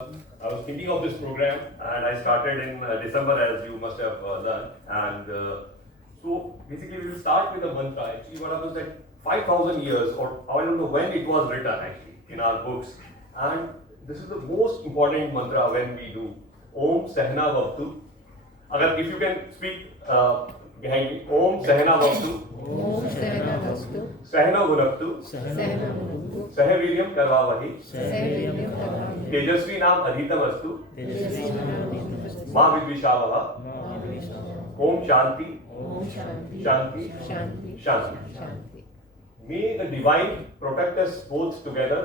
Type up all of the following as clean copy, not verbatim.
I was thinking of this program and I started in December, as you must have learned. And so basically we will start with a mantra. Actually what happens that 5,000 years, or I don't know when it was written actually in our books. And this is the most important mantra when we do Om Sahna Vavtu. If you can speak behind me, Om Sahna Vavtu. Om सहनावस्तु Sahna Bhunaktu. सहनावतु Sahaviryam Karvavahi. सहवीर्यं करवावहै तेजस्वी नाम अधितम अस्तु. तेजस्विनावधीतमस्तु मां विद्विषावह. मा विद्विषावहै Om Shanti. Om Shanti Shanti. Shanti Shanti. Shanti May the divine protect us both together.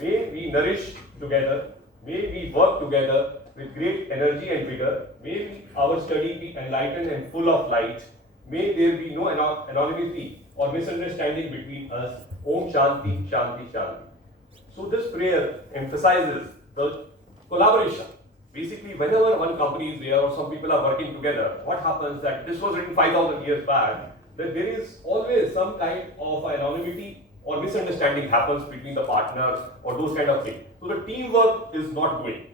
May we nourish together. May we work together with great energy and vigor. May our study be enlightened and full of light. May there be no anonymity or misunderstanding between us. Om Shanti, Shanti, Shanti. So this prayer emphasizes the collaboration. Basically, whenever one company is there or some people are working together, what happens that this was written 5,000 years back, that there is always some kind of anonymity or misunderstanding happens between the partners or those kind of things. So the teamwork is not going.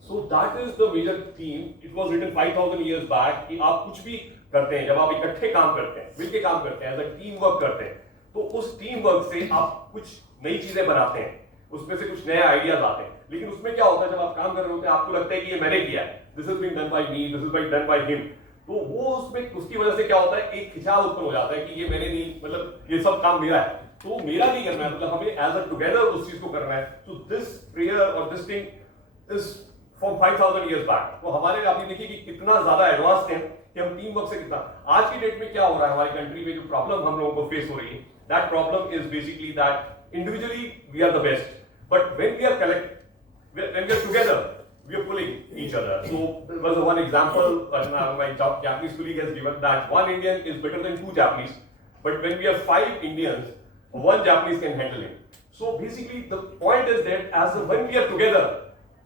So that is the major theme. It was written 5,000 years back कि आप कुछ भी करते हैं, जब आप इकट्ठे काम करते हैं, मिलके काम करते हैं, एज अ टीम वर्क करते हैं, तो उस टीम वर्क से आप कुछ नई चीजें बनाते हैं, उसमें से कुछ नए आइडियाज आते हैं. लेकिन उसमें क्या होता है, जब आप काम कर रहे होते हैं, आपको लगता है कि ये मैंने किया है, this is been done by me, this is been done by him. तो वो उसमें उसकी वजह से क्या होता है, एक खिंचाव उत्पन्न हो जाता है कि ये मैंने नहीं, मतलब ये सब काम मेरा है, तो मेरा नहीं करना है, मतलब हमें एज अ टुगेदर उस चीज को करना है. सो दिस प्रेयर और this thing is from 5,000 years back. तो हमारे आप ये देखिए कि कितना ज्यादा एडवांस हैं कि हम टीम वर्क से कितना. आज की डेट में क्या हो रहा है हमारी कंट्री में, जो प्रॉब्लम हम लोगों को फेस हो रही है, that problem is basically that individually we are the best, but when we are when we are together, we are pulling each other. So there was one example my Japanese colleague has given, that one Indian is better than two Japanese, but when we are 5 Indians, one Japanese can handle it. So basically the point is that when we are together,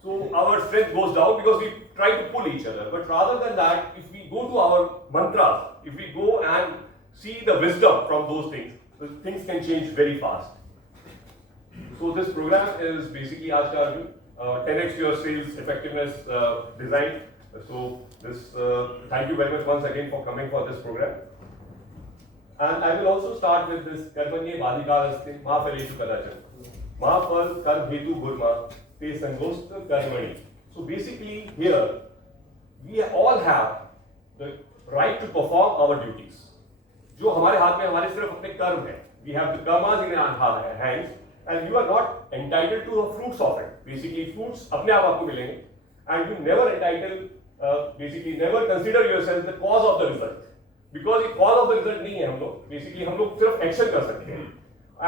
so our strength goes down because we try to pull each other. But rather than that, if we go to our mantras, if we go and see the wisdom from those things, the things can change very fast. So this program is basically Ask Arjun, 10x your sales effectiveness design. So this, thank you very much once again for coming for this program. And I will also start with this Karmanye Bhadikaraste Ma Phaleshu Kadachan. Ma Phal Karm Hetu Gurma Te Sangost Karmani. So basically here, we all have the right to perform our duties. जो हमारे हाथ में हमारे सिर्फ अपने कर्म है. We have the karmas in our hands, and you are not entitled to the fruits of it. Basically, fruits अपने आप आपको मिलेंगे, and you never entitled, basically never consider yourself the cause of the result, because ये cause of the result नहीं है हम लोग. Basically हम लोग सिर्फ action कर सकते हैं,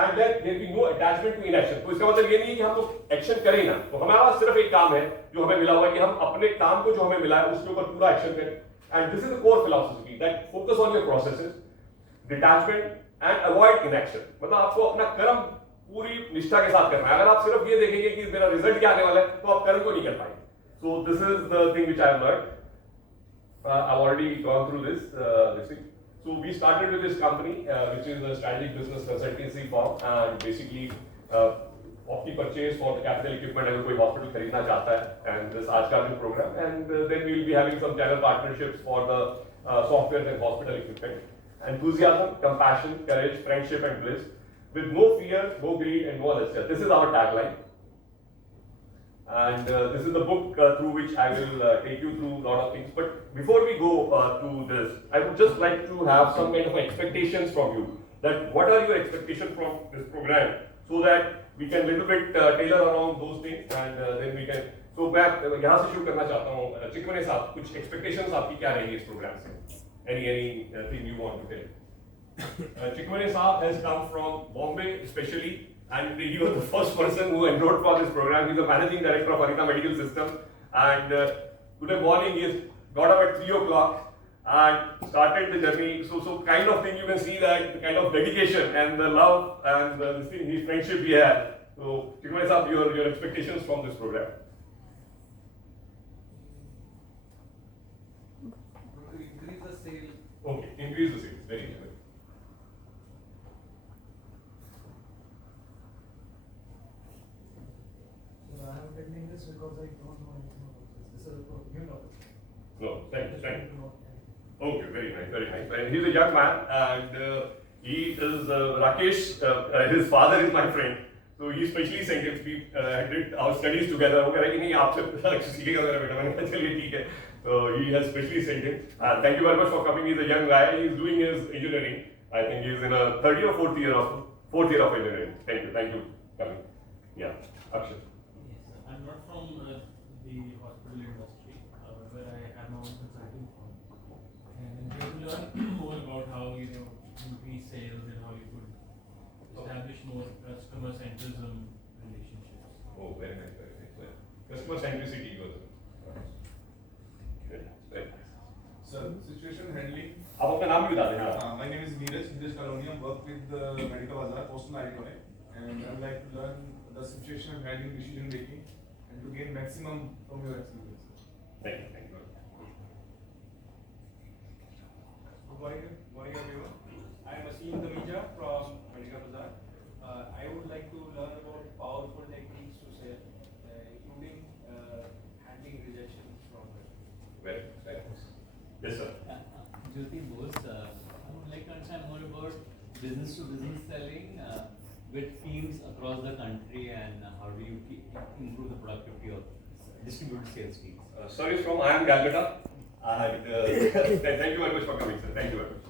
and then there be no attachment to inaction. तो इसका मतलब ये नहीं है कि हम लोग एक्शन करें ना. तो हमारे पास सिर्फ एक काम है जो हमें मिला हुआ है कि हम अपने काम को जो हमें मिला है उसके ऊपर पूरा एक्शन करें. And this is the core philosophy, that focus on your processes, detachment and avoid inaction. मतलब आपको अपना कर्म पूरी निष्ठा के साथ करना है. अगर आप सिर्फ ये देखेंगे कि मेरा रिजल्ट क्या आने वाला है, तो आप कर्म को नहीं कर पाएंगे. So this is the thing which I have learned. I've already gone through this thing. So we started with this company, which is a strategic business consultancy firm, and basically opti purchase for the capital equipment अगर कोई hospital खरीदना चाहता है, and this Aaj Ka Din program, and then we will be having some channel partnerships for the software and hospital equipment. Enthusiasm, compassion, courage, friendship, and bliss, with no fear, no greed, and no other. This is our tagline. And this is the book through which I will take you through a lot of things. But before we go to this, I would just like to have some kind of expectations from you. That what are your expectations from this program, so that we can little bit tailor around those things, and then we can. So मैं यहाँ से शुरू करना चाहता हूँ. चिकमने साहब, कुछ expectations आपकी क्या रहेंगी इस program से? Any thing you want to tell? Chickmane Saab has come from Bombay especially, and he was the first person who enrolled for this program. He's the managing director of Anita Medical System, and today morning he got up at 3 o'clock and started the journey. So kind of thing you can see that the kind of dedication and the love and this thing, his friendship he had. So Chickmane Saab, your expectations from this program? Increase the sale. Okay, increase the sales. Very good. So I am attending this because I No, thank you. Okay, very nice, very nice. And he's a young man, and he is Rakesh. His father is my friend, so he specially sent him. We did our studies together. वो कह रहा है कि नहीं आपसे सीखेगा मेरा बेटा. मैंने कहा चलिए ठीक है. So he has specially sent him. Thank you very much for coming. He's a young guy. He's doing his engineering. I think he's in a third year or fourth year of engineering. Thank you, coming. Yeah, Akshay. Yes, I'm not from the hospital industry. However, I have my own consulting firm, and we learn more about how increase sales and how you could establish more customer centrism relationships. Oh, very nice, very nice. Well, customer centricity was very nice. Sir, situation handling. आप अपना नाम भी बता देना. My name is Neeraj Kaloniam, work with Medical Bazaar, Postal Iconic, and I would like to learn the situation handling, decision making, and to gain maximum from your experience. Thank you. Good morning everyone. I am Asim Damija from Medical Bazaar. I would like to learn about powerful techniques to sell, including handling rejection from customers. Very nice. Yes, sir. Jyoti Bose, I would like to understand more about business to business selling with teams across the country, and how do you improve the productivity of distributed sales teams? Sir is from IIM Calcutta. And thank you very much for coming, sir. Thank you very much.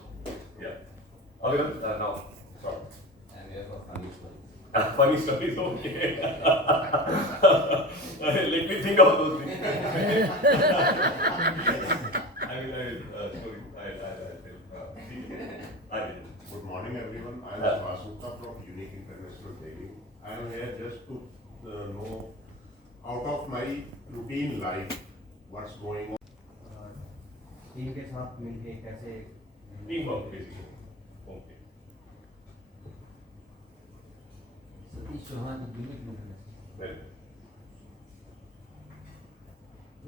Yeah. Aviram, now, sorry. And we have a funny story. Funny stories, okay. Let me think of those things. Good morning, everyone. I am Vasuka from Unique International Trading. I am here just to know, out of my routine life, what's going on. टीम के साथ मिलके कैसे Teamwork, basically. Okay. Satish Chauhan unique international Well,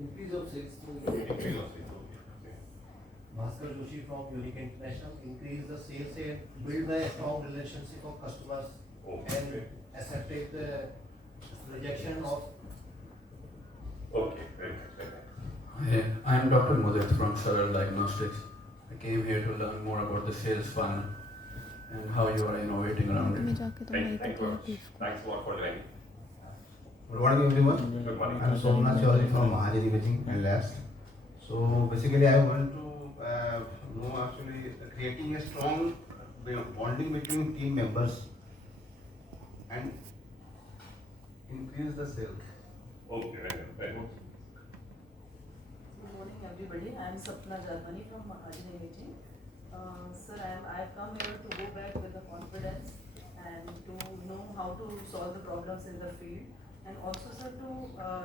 increase of sales through increase of sales, okay. Bhaskar Joshi from Unique International, increase the sales and build a strong relationship of customers Okay. and accept the rejection of. Okay, very nice, very nice. Hi, I'm Dr. Mudit from Sharal Diagnostics. I came here to learn more about the sales funnel and how you are innovating around it. Thank you very much. Thanks a lot for joining. Good morning everyone. Good morning. I am Somnath Chaudhary from Mahajan Imaging and Labs. So basically I want to know actually creating a strong bonding between team members and increase the sales. Okay, very nice, very nice. Good morning, everybody. I am Sapna Jarmani from Mahajan Imaging. Sir, I have come here to go back with the confidence and to know how to solve the problems in the field, and also, sir, to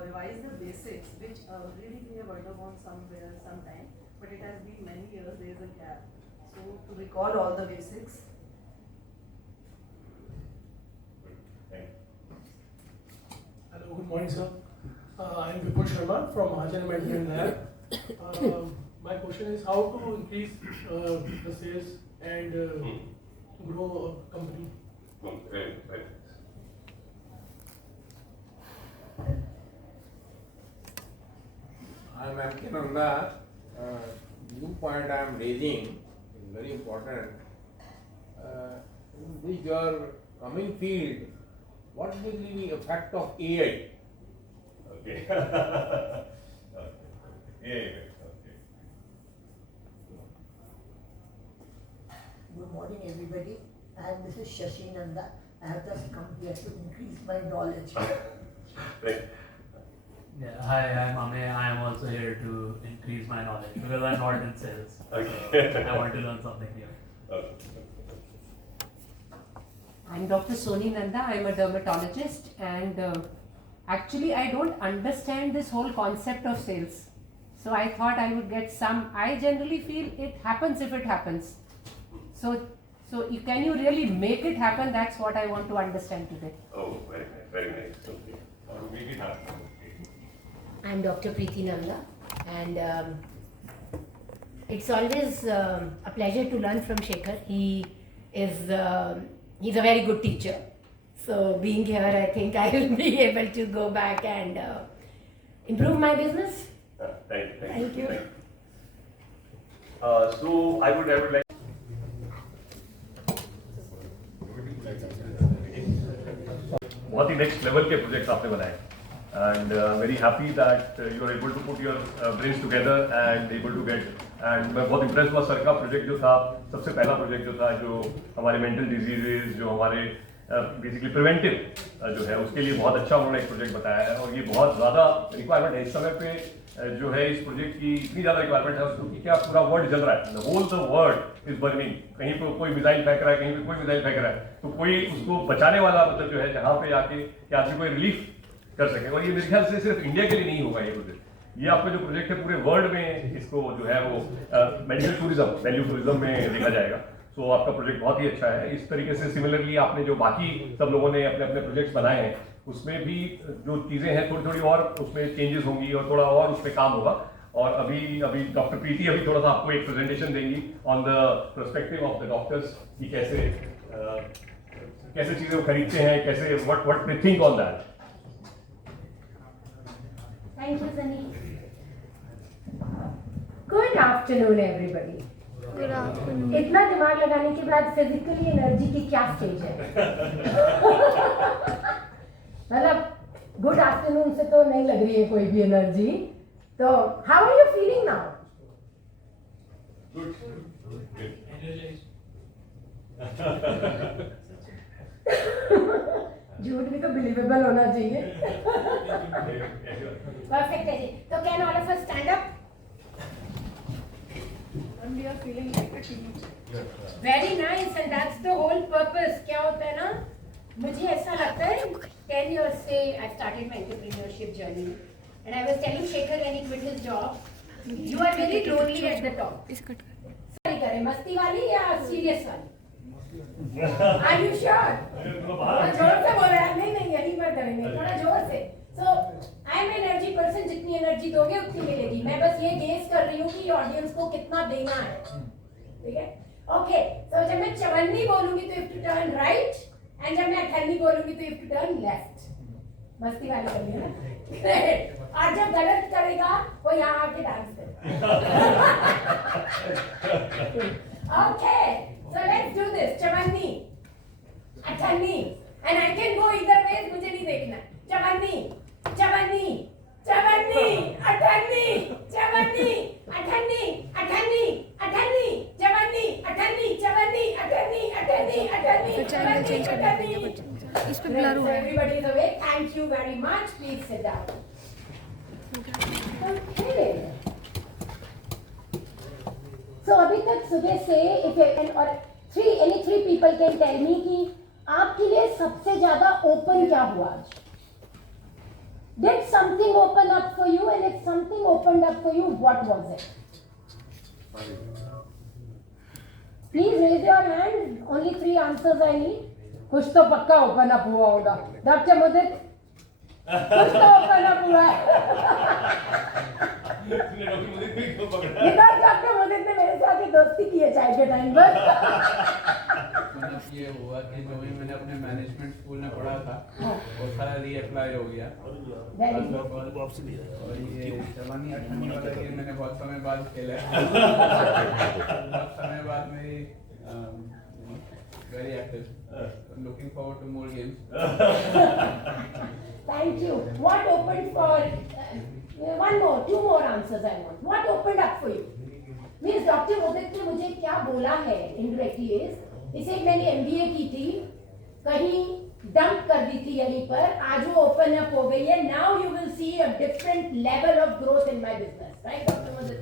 revise the basics, which really we have undergone sometime, but it has been many years. There is a gap. So to recall all the basics. Thank you. Hello, good morning, sir. I am Vipul Sharma from Mahajan Medical Lab. My question is how to increase the sales and grow a company. Very nice, very nice. I am M.K. Nanda. New point I am raising is very important. In this your coming field, what will be the effect of AI? Okay. Okay. Okay. Good morning, everybody. I am Mrs. Shashi Nanda. I have just come here to increase my knowledge. Right. Yeah, hi, I'm Ame. I am also here to increase my knowledge because I'm not in sales. Okay. So I want to learn something new. Okay. I'm Dr. Soni Nanda. I'm a dermatologist, and actually I don't understand this whole concept of sales. So I thought I would get some. I generally feel it happens if it happens. So can you really make it happen? That's what I want to understand today. Oh, very nice, very nice. Okay. How to make it happen? Okay. I'm Dr. Preeti Nanda, and it's always a pleasure to learn from Shekhar. He's a very good teacher. So being here, I think I will be able to go back and improve my business. Thank you. So I would like. बहुत ही next level के projects आपने बनाए and very happy that you are able to put your brains together and able to get and मैं बहुत impress हुआ sir का project जो था सबसे पहला प्रोजेक्ट जो था जो हमारे मेंटल डिजीजेज जो हमारे बेसिकली प्रिवेंटिव जो है उसके लिए बहुत अच्छा उन्होंने एक प्रोजेक्ट बताया है और ये बहुत ज़्यादा रिक्वायरमेंट है इस समय पे जो है इस प्रोजेक्ट की इतनी ज़्यादा रिक्वायरमेंट है क्योंकि क्या पूरा वर्ल्ड जल रहा है, whole the world is burning, कहीं पे कोई मिसाइल फेंक रहा है, कहीं पे कोई मिसाइल फेंक रहा है, तो कोई उसको बचाने वाला मतलब जो है जहाँ पे आके कि आदमी कोई रिलीफ कर सके। और ये मेरे ख्याल से सिर्फ इंडिया के लिए नहीं होगा ये प्रोजेक्ट, ये आपका जो प्रोजेक्ट है पूरे वर्ल्ड में इसको जो है वो मेडिकल टूरिज्म, वैल्यू टूरिज्म में देखा जाएगा। सो आपका प्रोजेक्ट बहुत ही अच्छा है। इस तरीके से सिमिलरली आपने जो बाकी सब लोगों ने अपने अपने प्रोजेक्ट्स बनाए हैं उसमें भी जो चीज़ें हैं थोड़ी थोड़ी और उसमें चेंजेस होंगी और थोड़ा और उस पर काम होगा। और अभी डॉक्टर प्रीति अभी थोड़ा सा आपको एक प्रेजेंटेशन देंगी on the perspective of the doctors कि कैसे चीज़ें वो खरीदते हैं, कैसे what they think on that. Thank you, Sunny. Good afternoon, everybody. Good afternoon. इतना दिमाग लगाने के बाद फिजिकली एनर्जी की क्या स्टेज है? मतलब गुड आफ्टरनून से तो नहीं लग रही है कोई भी एनर्जी। तो how are you feeling now? झूठ भी तो बिलीवेबल होना चाहिए। परफेक्ट है जी। तो can all of us stand up? And we are feeling like a team. Very nice and that's the whole purpose. क्या होता है ना, मुझे ऐसा लगता है 10 years से I started my entrepreneurship journey and I was telling Shekhar when he quit his job, you are very lonely at the top. Sorry करें मस्ती वाली या सीरियस वाली? Are you sure? थोड़ा जोर से बोल रहे हैं। नहीं यहीं पर करेंगे थोड़ा जोर से। सो आई एम एनर्जी पर्सन, जितनी एनर्जी दोगे उतनी मिलेगी। मैं बस ये गेस कर रही हूँ कि ऑडियंस को कितना देना है, ठीक है? ओके, तो जब मैं चवन्नी बोलूंगी तो you have to turn right and जब मैं अठन्नी बोलूंगी तो you have to turn left. मस्ती वाली करनी है ना? और जब गलत करेगा वो यहाँ आके डांस करेगा। Okay, so let's do this. चवन्नी, अठन्नी, एंड आई कैन गो इधर वेज, मुझे नहीं देखना। चवन्नी, चवन्नी, चवन्नी, अठन्नी, चवन्नी, अठन्नी, अठन्नी, अठन्नी, चवन्नी, अठन्नी, चवन्नी, अठन्नी, अठन्नी, अठन्नी, चवन्नी, अठन्नी। इस पे ब्लर हो रहा है। Everybody is awake. Thank you very much. Please sit down. Okay. So अभी तक सुबह से any three people can tell me कि आपके लिए सबसे ज्यादा ओपन क्या हुआ आज? Did something open up for you, and if something opened up for you, what was it? Please raise your hand. Only 3 answers I need. कुछ तो पक्का ओपन अप हुआ होगा। डॉक्टर मुदित, कुछ तो ओपन अप हुआ है। डॉक्टर मुदित ने मेरे साथ दोस्ती की है चाय के टाइम पर। मतलब ये हुआ कि जो भी मैंने अपने मैनेजमेंट स्कूल में पढ़ा था वो सारा रीअप्लाई हो गया। और ये चवन्नी अठन्नी वाला गेम मैंने बहुत समय बाद खेला है। बहुत समय बाद मेरी very active. I'm looking forward to more games. Thank you. What opened for one more, 2 more answers I want. What opened up for you? Means Dr. Mudit ने मुझे क्या बोला है indirectly is, इसे मैंने MBA की थी, कहीं डंप कर दी थी यहीं पर, आज वो ओपन अप हो गई है। Now you will see a different level of growth in my business, right, Dr. Mudit?